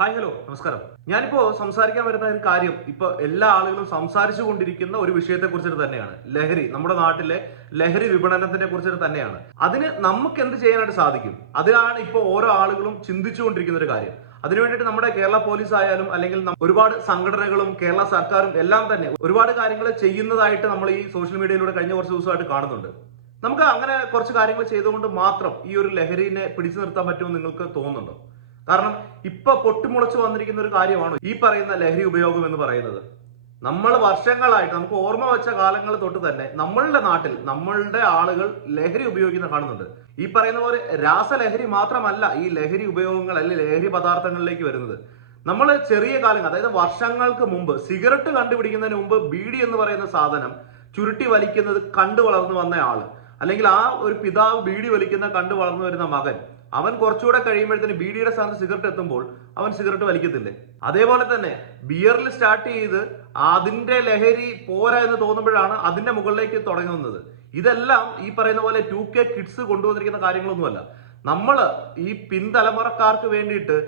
Hi hello നമസ്കാരം. ഞാനിപ്പോ സംസാരിക്കാൻ വരുന്ന ഒരു കാര്യം ഇപ്പൊ എല്ലാ ആളുകളും സംസാരിച്ചു കൊണ്ടിരിക്കുന്ന ഒരു വിഷയത്തെ കുറിച്ചിട്ട് തന്നെയാണ്. ലഹരി നമ്മുടെ നാട്ടിലെ ലഹരി വിപണനത്തിനെ കുറിച്ചിട്ട് തന്നെയാണ്. അതിന് നമുക്ക് എന്ത് ചെയ്യാനായിട്ട് സാധിക്കും? അതാണ് ഇപ്പോൾ ഓരോ ആളുകളും ചിന്തിച്ചുകൊണ്ടിരിക്കുന്ന ഒരു കാര്യം. അതിനുവേണ്ടിയിട്ട് നമ്മുടെ കേരള പോലീസ് ആയാലും അല്ലെങ്കിൽ ഒരുപാട് സംഘടനകളും കേരള സർക്കാരും എല്ലാം തന്നെ ഒരുപാട് കാര്യങ്ങൾ ചെയ്യുന്നതായിട്ട് നമ്മൾ ഈ സോഷ്യൽ മീഡിയയിലൂടെ കഴിഞ്ഞ കുറച്ച് ദിവസമായിട്ട് കാണുന്നുണ്ട്. നമുക്ക് അങ്ങനെ കുറച്ച് കാര്യങ്ങൾ ചെയ്തുകൊണ്ട് മാത്രം ഈ ഒരു ലഹരിനെ പിടിച്ചു നിർത്താൻ പറ്റുമെന്ന് നിങ്ങൾക്ക് തോന്നുന്നുണ്ടോ? കാരണം ഇപ്പൊ പൊട്ടിമുളച്ചു വന്നിരിക്കുന്ന ഒരു കാര്യമാണ് ഈ പറയുന്ന ലഹരി ഉപയോഗം എന്ന് പറയുന്നത്. നമ്മൾ വർഷങ്ങളായിട്ട് നമുക്ക് ഓർമ്മ വെച്ച കാലങ്ങൾ തൊട്ട് തന്നെ നമ്മളുടെ നാട്ടിൽ നമ്മളുടെ ആളുകൾ ലഹരി ഉപയോഗിക്കുന്ന കാണുന്നുണ്ട്. ഈ പറയുന്ന പോലെ രാസലഹരി മാത്രമല്ല ഈ ലഹരി ഉപയോഗങ്ങൾ അല്ലെങ്കിൽ ലഹരി പദാർത്ഥങ്ങളിലേക്ക് വരുന്നത്. നമ്മൾ ചെറിയ കാലങ്ങൾ അതായത് വർഷങ്ങൾക്ക് മുമ്പ് സിഗരറ്റ് കണ്ടുപിടിക്കുന്നതിന് മുമ്പ് ബീഡി എന്ന് പറയുന്ന സാധനം ചുരുട്ടി വലിക്കുന്നത് കണ്ടു വളർന്നു വന്ന ആൾ. അല്ലെങ്കിൽ ആ ഒരു പിതാവ് ബീഡി വലിക്കുന്ന കണ്ടു വളർന്നു വരുന്ന മകൻ. അവൻ കുറച്ചുകൂടെ കഴിയുമ്പോഴത്തേന് ബീഡിയുടെ സ്ഥാനത്ത് സിഗരറ്റ് എത്തുമ്പോൾ അവൻ സിഗരറ്റ് വലിക്കത്തില്ലേ? അതേപോലെ തന്നെ ബിയറിൽ സ്റ്റാർട്ട് ചെയ്ത് അതിന്റെ ലഹരി പോരാ എന്ന് തോന്നുമ്പോഴാണ് അതിന്റെ മുകളിലേക്ക് തുടങ്ങുന്നത് ഇതെല്ലാം ഈ പറയുന്ന പോലെ ടു കെ കിഡ്സ് കൊണ്ടുവന്നിരിക്കുന്ന കാര്യങ്ങളൊന്നുമല്ല. നമ്മൾ ഈ പിൻതലമുറക്കാർക്ക് വേണ്ടിയിട്ട്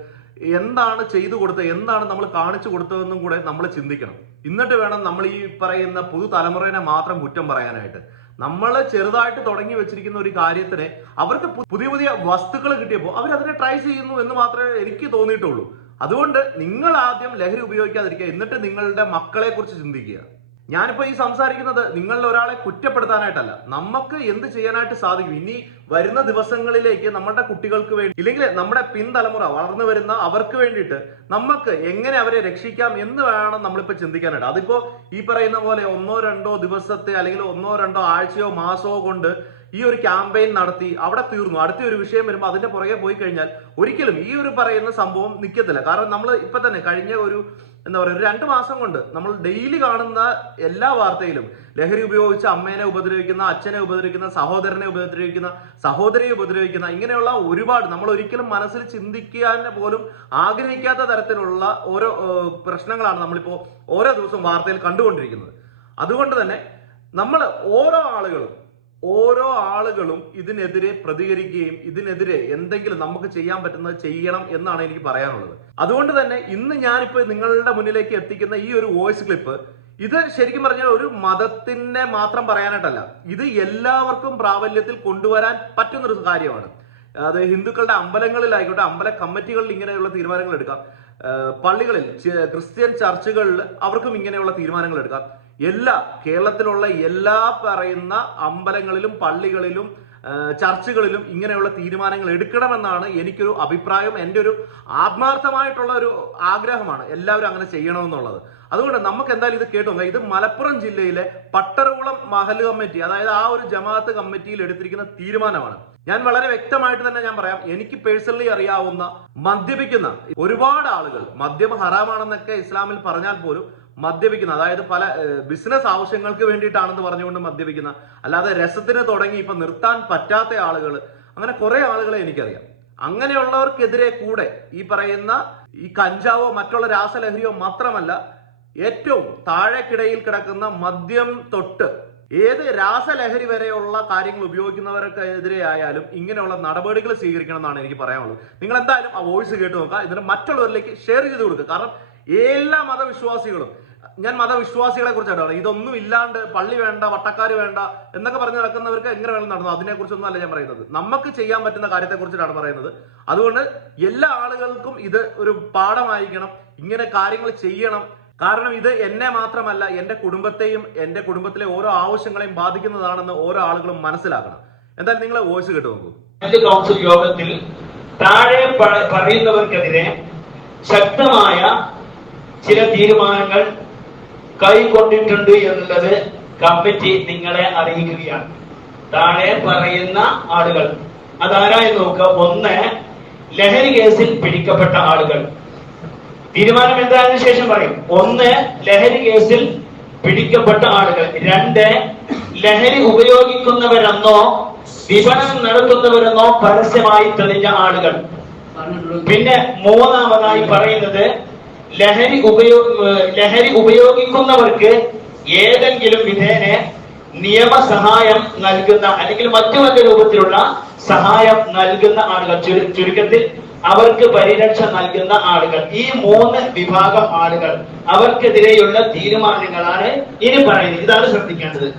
എന്താണ് ചെയ്തു കൊടുത്തത് എന്താണ് നമ്മൾ കാണിച്ചു കൊടുത്തതെന്നും കൂടെ നമ്മൾ ചിന്തിക്കണം. എന്നിട്ട് വേണം നമ്മൾ ഈ പറയുന്ന പുതുതലമുറയെ മാത്രം കുറ്റം പറയാനായിട്ട്. നമ്മൾ ചെറുതായിട്ട് തുടങ്ങി വെച്ചിരിക്കുന്ന ഒരു കാര്യത്തിനെ അവർക്ക് പുതിയ പുതിയ വസ്തുക്കൾ കിട്ടിയപ്പോൾ അവർ അതിനെ ട്രൈ ചെയ്യുന്നു എന്ന് മാത്രമേ എനിക്ക് തോന്നിയിട്ടുള്ളൂ. അതുകൊണ്ട് നിങ്ങൾ ആദ്യം ലഹരി ഉപയോഗിക്കാതിരിക്കുക. എന്നിട്ട് നിങ്ങളുടെ മക്കളെ കുറിച്ച് ചിന്തിക്കുക. ഞാനിപ്പോ ഈ സംസാരിക്കുന്നത് നിങ്ങളിൽ ഒരാളെ കുറ്റപ്പെടുത്താനായിട്ടല്ല. നമുക്ക് എന്ത് ചെയ്യാനായിട്ട് സാധിക്കും? ഇനി വരുന്ന ദിവസങ്ങളിലേക്ക് നമ്മുടെ കുട്ടികൾക്ക് വേണ്ടി ഇല്ലെങ്കിൽ നമ്മുടെ പിൻതലമുറ വളർന്നു വരുന്ന അവർക്ക് വേണ്ടിയിട്ട് നമുക്ക് എങ്ങനെ അവരെ രക്ഷിക്കാം എന്ന് വേണം നമ്മളിപ്പോ ചിന്തിക്കാനായിട്ട്. അതിപ്പോ ഈ പറയുന്ന പോലെ ഒന്നോ രണ്ടോ ദിവസത്തെ അല്ലെങ്കിൽ ഒന്നോ രണ്ടോ ആഴ്ചയോ മാസമോ കൊണ്ട് ഈ ഒരു ക്യാമ്പയിൻ നടത്തി അവിടെ തീർന്നു. അടുത്ത ഒരു വിഷയം വരുമ്പോൾ അതിന്റെ പുറകെ പോയി കഴിഞ്ഞാൽ ഒരിക്കലും ഈ ഒരു പറയുന്ന സംഭവം നിൽക്കത്തില്ല കാരണം നമ്മൾ ഇപ്പൊ തന്നെ കഴിഞ്ഞ ഒരു എന്താ പറയുക ഒരു രണ്ട് മാസം കൊണ്ട് നമ്മൾ ഡെയിലി കാണുന്ന എല്ലാ വാർത്തയിലും ലഹരി ഉപയോഗിച്ച് അമ്മേനെ ഉപദ്രവിക്കുന്ന അച്ഛനെ ഉപദ്രവിക്കുന്ന സഹോദരനെ ഉപദ്രവിക്കുന്ന സഹോദരിയെ ഉപദ്രവിക്കുന്ന ഇങ്ങനെയുള്ള ഒരുപാട് നമ്മൾ ഒരിക്കലും മനസ്സിൽ ചിന്തിക്കാൻ പോലും ആഗ്രഹിക്കാത്ത തരത്തിലുള്ള ഓരോ പ്രശ്നങ്ങളാണ് നമ്മളിപ്പോ ഓരോ ദിവസവും വാർത്തയിൽ കണ്ടുകൊണ്ടിരിക്കുന്നത്. അതുകൊണ്ട് തന്നെ നമ്മൾ ഓരോ ആളുകളും ഓരോ ആളുകളും ഇതിനെതിരെ പ്രതികരിക്കുകയും ഇതിനെതിരെ എന്തെങ്കിലും നമുക്ക് ചെയ്യാൻ പറ്റുന്നത് ചെയ്യണം എന്നാണ് എനിക്ക് പറയാനുള്ളത്. അതുകൊണ്ട് തന്നെ ഇന്ന് ഞാനിപ്പോ നിങ്ങളുടെ മുന്നിലേക്ക് എത്തിക്കുന്ന ഈ ഒരു വോയിസ് ക്ലിപ്പ് ഇത് ശരിക്കും പറഞ്ഞാൽ ഒരു മതത്തിനെ മാത്രം പറയാനായിട്ടല്ല. ഇത് എല്ലാവർക്കും പ്രാബല്യത്തിൽ കൊണ്ടുവരാൻ പറ്റുന്ന ഒരു കാര്യമാണ്. അത് ഹിന്ദുക്കളുടെ അമ്പലങ്ങളിലായിക്കോട്ടെ അമ്പല കമ്മിറ്റികളിൽ ഇങ്ങനെയുള്ള തീരുമാനങ്ങൾ എടുക്കാം. പള്ളികളിൽ ക്രിസ്ത്യൻ ചർച്ചുകളിൽ അവർക്കും ഇങ്ങനെയുള്ള തീരുമാനങ്ങൾ എടുക്കാം. എല്ലാ കേരളത്തിലുള്ള എല്ലാ പറയുന്ന അമ്പലങ്ങളിലും പള്ളികളിലും ചർച്ചകളിലും ഇങ്ങനെയുള്ള തീരുമാനങ്ങൾ എടുക്കണമെന്നാണ് എനിക്കൊരു അഭിപ്രായം എന്റെ ഒരു ആത്മാർത്ഥമായിട്ടുള്ള ഒരു ആഗ്രഹമാണ് എല്ലാവരും അങ്ങനെ ചെയ്യണമെന്നുള്ളത്. അതുകൊണ്ട് നമുക്ക് എന്തായാലും ഇത് കേട്ടു ഇത് മലപ്പുറം ജില്ലയിലെ പട്ടറകുളം മഹൽ കമ്മിറ്റി അതായത് ആ ഒരു ജമാഅത്ത് കമ്മിറ്റിയിൽ എടുത്തിരിക്കുന്ന തീരുമാനമാണ്. ഞാൻ വളരെ വ്യക്തമായിട്ട് തന്നെ ഞാൻ പറയാം എനിക്ക് പേഴ്സണലി അറിയാവുന്ന മദ്യപിക്കുന്ന ഒരുപാട് ആളുകൾ മദ്യം ഹറാമാണെന്നൊക്കെ ഇസ്ലാമിൽ പറഞ്ഞാൽ പോലും മദ്യപിക്കുന്ന അതായത് പല ബിസിനസ് ആവശ്യങ്ങൾക്ക് വേണ്ടിയിട്ടാണെന്ന് പറഞ്ഞുകൊണ്ട് മദ്യപിക്കുന്ന അല്ലാതെ രസത്തിന് തുടങ്ങി ഇപ്പൊ നിർത്താൻ പറ്റാത്ത ആളുകൾ അങ്ങനെ കുറെ ആളുകളെ എനിക്കറിയാം. അങ്ങനെയുള്ളവർക്കെതിരെ കൂടെ ഈ പറയുന്ന ഈ കഞ്ചാവോ മറ്റുള്ള രാസലഹരിയോ മാത്രമല്ല ഏറ്റവും താഴെക്കിടയിൽ കിടക്കുന്ന മദ്യം തൊട്ട് ഏത് രാസലഹരി വരെയുള്ള കാര്യങ്ങൾ ഉപയോഗിക്കുന്നവർക്കെതിരെ ആയാലും ഇങ്ങനെയുള്ള നടപടികൾ സ്വീകരിക്കണം എന്നാണ് എനിക്ക് പറയാനുള്ളത്. നിങ്ങൾ എന്തായാലും ആ വോയിസ് കേട്ട് നോക്കുക. ഇതിന് മറ്റുള്ളവരിലേക്ക് ഷെയർ ചെയ്ത് കൊടുക്കുക. കാരണം എല്ലാ മതവിശ്വാസികളും ഞാൻ മതവിശ്വാസികളെ കുറിച്ചാണ് പറയുന്നത്. ഇതൊന്നും ഇല്ലാണ്ട് പള്ളി വേണ്ട വട്ടക്കാർ വേണ്ട എന്നൊക്കെ പറഞ്ഞ് നടക്കുന്നവർക്ക് എങ്ങനെ വേണം നടന്നു? അതിനെ കുറിച്ചൊന്നും അല്ല ഞാൻ പറയുന്നത്. നമുക്ക് ചെയ്യാൻ പറ്റുന്ന കാര്യത്തെ കുറിച്ചിട്ടാണ് പറയുന്നത്. അതുകൊണ്ട് എല്ലാ ആളുകൾക്കും ഇത് ഒരു പാഠമായിരിക്കണം. ഇങ്ങനെ കാര്യങ്ങൾ ചെയ്യണം. കാരണം ഇത് എന്നെ മാത്രമല്ല എന്റെ കുടുംബത്തെയും എന്റെ കുടുംബത്തിലെ ഓരോ ആവശ്യങ്ങളെയും ബാധിക്കുന്നതാണെന്ന് ഓരോ ആളുകളും മനസ്സിലാക്കണം. എന്തായാലും നിങ്ങൾ വോയിസ് കേട്ട് നോക്കൂ. കൗൺസിൽ യോഗത്തിൽ താഴെ പറയുന്നവർക്കെതിരെ ശക്തമായ ചില തീരുമാനങ്ങൾ കൈക്കൊണ്ടിട്ടുണ്ട് എന്നുള്ളത് കമ്മിറ്റി നിങ്ങളെ അറിയിക്കുകയാണ്. താഴെ പറയുന്ന ആളുകൾ. അതാരായി നോക്കുക? ഒന്ന് ലഹരി കേസിൽ പിടിക്കപ്പെട്ട ആളുകൾ. തീരുമാനം എന്തായതിനു ശേഷം പറയും. ഒന്ന് ലഹരി കേസിൽ പിടിക്കപ്പെട്ട ആളുകൾ. രണ്ട് ലഹരി ഉപയോഗിക്കുന്നവരെന്നോ വിപണനം നടത്തുന്നവരെന്നോ പരസ്യമായി തെളിഞ്ഞ ആളുകൾ. പിന്നെ മൂന്നാമതായി പറയുന്നത് ലഹരി ഉപയോഗ ലഹരി ഉപയോഗിക്കുന്നവർക്ക് ഏതെങ്കിലും വിധേന നിയമസഹായം നൽകുന്ന അല്ലെങ്കിൽ മറ്റു വല്ല രൂപത്തിലുള്ള സഹായം നൽകുന്ന ആളുകൾ ചുരു- ചുരുക്കത്തിൽ അവർക്ക് പരിരക്ഷ നൽകുന്ന ആളുകൾ ഈ മൂന്ന് വിഭാഗം ആളുകൾ അവർക്കെതിരെയുള്ള തീരുമാനങ്ങളാണ് ഇനി പറയുന്നത്. ഇതാണ് ശ്രദ്ധിക്കേണ്ടത്.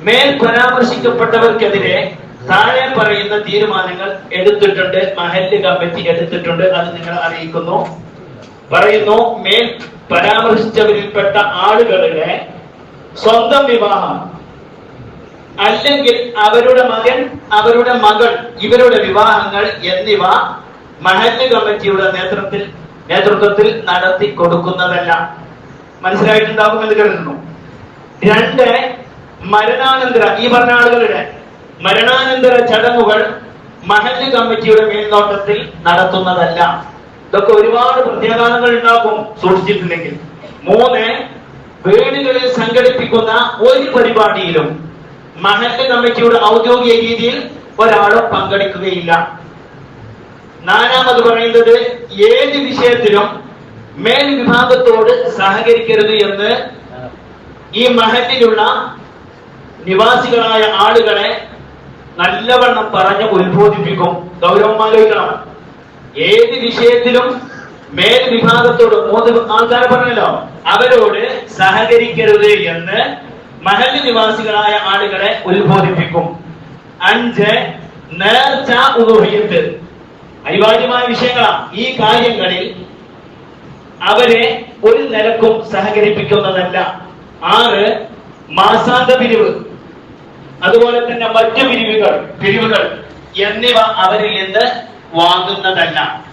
മേൽ പരാമർശിക്കപ്പെട്ടവർക്കെതിരെ താഴെ പറയുന്ന തീരുമാനങ്ങൾ എടുത്തിട്ടുണ്ട് മഹല്ല് കമ്മിറ്റി എടുത്തിട്ടുണ്ട് അത് നിങ്ങൾ അറിയിക്കുന്നു. പറയുന്നു മേൽ പരാമർശിച്ചവരിൽപ്പെട്ട ആളുകളുടെ സ്വന്തം വിവാഹം. അല്ലെങ്കിൽ അവരുടെ മകൻ അവരുടെ മകൾ ഇവരുടെ വിവാഹങ്ങൾ എന്നിവ മഹല്ല് കമ്മിറ്റിയുടെ നേതൃത്വത്തിൽ നേതൃത്വത്തിൽ നടത്തി കൊടുക്കുന്നതല്ല. മനസ്സിലായിട്ടുണ്ടാകുമെന്ന് കരുതുന്നു. രണ്ട് മരണാനന്തര ഈ പറഞ്ഞ ആളുകളുടെ മരണാനന്തര ചടങ്ങുകൾ മഹല്ല് കമ്മിറ്റിയുടെ മേൽനോട്ടത്തിൽ നടത്തുന്നതല്ല. ഇതൊക്കെ ഒരുപാട് പ്രത്യാഘാതങ്ങൾ ഉണ്ടാക്കും സൂക്ഷിച്ചിട്ടുണ്ടെങ്കിൽ. മൂന്ന് വീടുകളിൽ സംഘടിപ്പിക്കുന്ന ഒരു പരിപാടിയിലും മഹല്ല് കമ്മിറ്റിയുടെ ഔദ്യോഗിക രീതിയിൽ ഒരാളും പങ്കെടുക്കുകയില്ല. നാലാമത് പറയുന്നത് ഏത് വിഷയത്തിലും മേൽ വിഭാഗത്തോട് സഹകരിക്കരുത് എന്ന് ഈ മഹലിലുള്ള നിവാസികളായ ആളുകളെ നല്ലവണ്ണം പറഞ്ഞ് ഉത്ബോധിപ്പിക്കും. ഗൗരവം ആലോചിക്കണം. ഏത് വിഷയത്തിലും മേൽ വിഭാഗത്തോട് മൂന്ന് ആൾക്കാരെ പറഞ്ഞല്ലോ. അവരോട് സഹകരിക്കരുത് എന്ന് മഹൽ നിവാസികളായ ആളുകളെ ഉത്ബോധിപ്പിക്കും. അഞ്ച് നേർച്ച ഉദോഹിയത്ത് അനിവാര്യമായ വിഷയങ്ങളാണ് ഈ കാര്യങ്ങളിൽ അവരെ ഒരു നിലക്കും സഹകരിപ്പിക്കുന്നതല്ല. ആറ് മാസാന്ത പിരിവ്. അതുപോലെ തന്നെ മറ്റു പിരിവുകൾ പിരിവുകൾ എന്നിവ അവരിൽ നിന്ന് വാങ്ങുന്നതല്ല.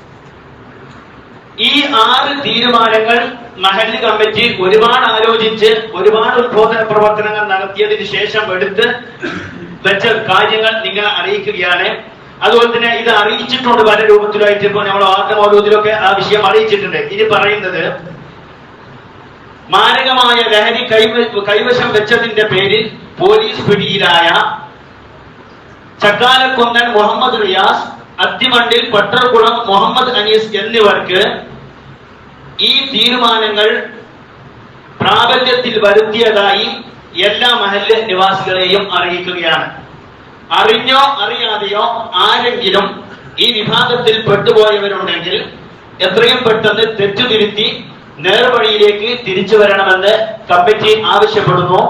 ഈ ആറ് തീരുമാനങ്ങൾ മഹല്ല് കമ്മിറ്റി ഒരുപാട് ആലോചിച്ച് ഒരുപാട് ഉദ്ബോധന പ്രവർത്തനങ്ങൾ നടത്തിയതിന് ശേഷം എടുത്ത് വെച്ച കാര്യങ്ങൾ നിങ്ങളെ അറിയിക്കുകയാണ്. അതുപോലെ തന്നെ ഇത് അറിയിച്ചിട്ടുണ്ട് പല രൂപത്തിലായിട്ട് ഇപ്പോൾ നമ്മൾ വാർത്ത മൗലൂദിലൊക്കെ ആ വിഷയം അറിയിച്ചിട്ടുണ്ട്. ഇനി പറയുന്നത് മാരകമായ ലഹരി കൈവ- കൈവശം വെച്ചതിന്റെ പേരിൽ പോലീസ് പിടിയിലായ ചക്കാലക്കൊന്നൻ മുഹമ്മദ് റിയാസ് അത്തിമണ്ടിൽ പട്ടർകുളം മുഹമ്മദ് അനീസ് എന്നിവർക്ക് ഈ തീരുമാനങ്ങൾ പ്രാബല്യത്തിൽ വരുത്തിയതായി എല്ലാ മഹല്ല് നിവാസികളെയും അറിയിക്കുകയാണ്. അറിഞ്ഞോ അറിയാതെയോ ആരെങ്കിലും ഈ വിഭാഗത്തിൽ പെട്ടുപോയവരുണ്ടെങ്കിൽ എത്രയും പെട്ടെന്ന് തെറ്റുതിരുത്തി നേർവഴിയിലേക്ക് തിരിച്ചു വരണമെന്ന് കമ്മിറ്റി ആവശ്യപ്പെടുന്നു.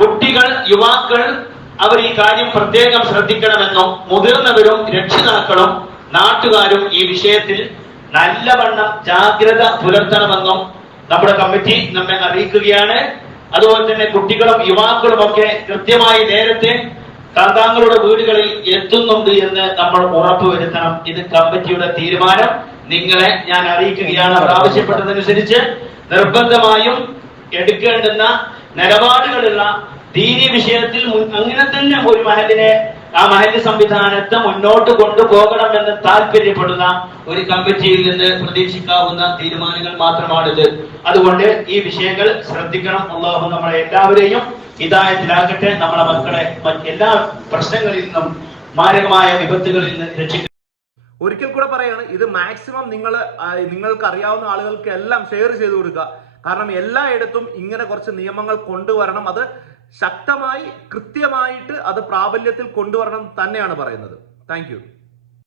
കുട്ടികൾ യുവാക്കൾ അവർ ഈ കാര്യം പ്രത്യേകം ശ്രദ്ധിക്കണമെന്നും മുതിർന്നവരും രക്ഷിതാക്കളും നാട്ടുകാരും ഈ വിഷയത്തിൽ നല്ലവണ്ണം ജാഗ്രത പുലർത്തണമെന്നും നമ്മുടെ കമ്മിറ്റി നമ്മെ അറിയിക്കുകയാണ്. അതുപോലെ തന്നെ കുട്ടികളും യുവാക്കളും ഒക്കെ കൃത്യമായി നേരത്തെ താങ്കളുടെ വീടുകളിൽ എത്തുന്നുണ്ട് എന്ന് നമ്മൾ ഉറപ്പുവരുത്തണം. ഇത് കമ്മിറ്റിയുടെ തീരുമാനം. നിങ്ങളെ ഞാൻ അറിയിക്കുകയാണ്. അവർ ആവശ്യപ്പെട്ടതനുസരിച്ച് നിർബന്ധമായും എടുക്കേണ്ടുന്ന നിലപാടുകളുള്ള ദീനി വിഷയത്തിൽ അങ്ങനെ തന്നെ ഒരു മഹലിനെ ആ മഹൽ സംവിധാനത്തെ മുന്നോട്ട് കൊണ്ടുപോകണമെന്ന് താല്പര്യപ്പെടുന്ന ഒരു കമ്മിറ്റിയിൽ നിന്ന് പ്രതീക്ഷിക്കാവുന്ന തീരുമാനങ്ങൾ മാത്രമാണിത്. അതുകൊണ്ട് ഈ വിഷയങ്ങൾ ശ്രദ്ധിക്കണം. അള്ളാഹു നമ്മളെ എല്ലാവരെയും ഹിതായത്തിലാകട്ടെ നമ്മളെ മക്കളെ എല്ലാ പ്രശ്നങ്ങളിൽ നിന്നും മാരകമായ വിപത്തുകളിൽ നിന്ന് രക്ഷിക്കും ഒരിക്കൽ കൂടെ പറയാണ് ഇത് മാക്സിമം നിങ്ങൾ നിങ്ങൾക്ക് അറിയാവുന്ന ആളുകൾക്ക് എല്ലാം ഷെയർ ചെയ്തു കൊടുക്കുക. കാരണം എല്ലായിടത്തും ഇങ്ങനെ കുറച്ച് നിയമങ്ങൾ കൊണ്ടുവരണം. അത് ശക്തമായി കൃത്യമായിട്ട് അത് പ്രാബല്യത്തിൽ കൊണ്ടുവരണം തന്നെയാണ് പറയുന്നത്. താങ്ക്